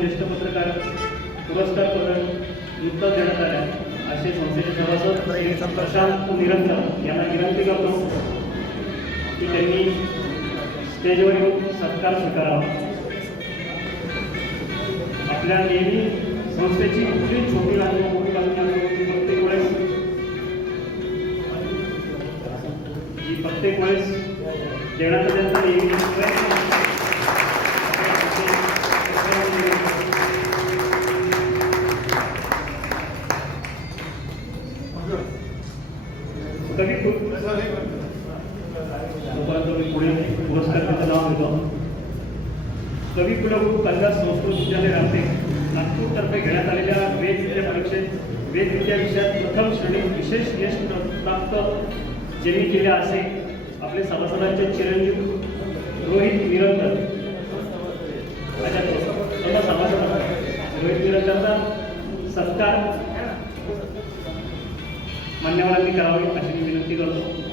ज्येष्ठ पत्रकार पुरस्कार पदक नुकताच देण्यात आल्या असे संस्थेचे सभासद प्रशांत निरंतर यांना विनंती करतो की त्यांनी स्टेजवर येऊन सत्कार स्वीकारावा. आपल्या नेहमी संस्थेची कुठली छोटी लहान मोठी बातमी असो ती प्रत्येक वेळेस. जी प्रत्येक वेळेस देण्याचा त्यांचा नेहमी प्रयत्न कवी तोपर्यंत पुढे पुरस्कार त्याचं नाव घेतो कवी कुलगुरू कालिदास संस्कृत विद्यालय नागपूरतर्फे घेण्यात आलेल्या वेगवेगळ्या परीक्षेत वेगवेगळ्या विषयात प्रथम श्रेणी विशेष यश प्राप्त ज्यांनी केले असे आपले सभासदांचे चिरंजीव रोहित निरंतर सभासद रोहित निरंतरचा सत्कार. मान्यवरांनी करावी अशी मी विनंती करतो.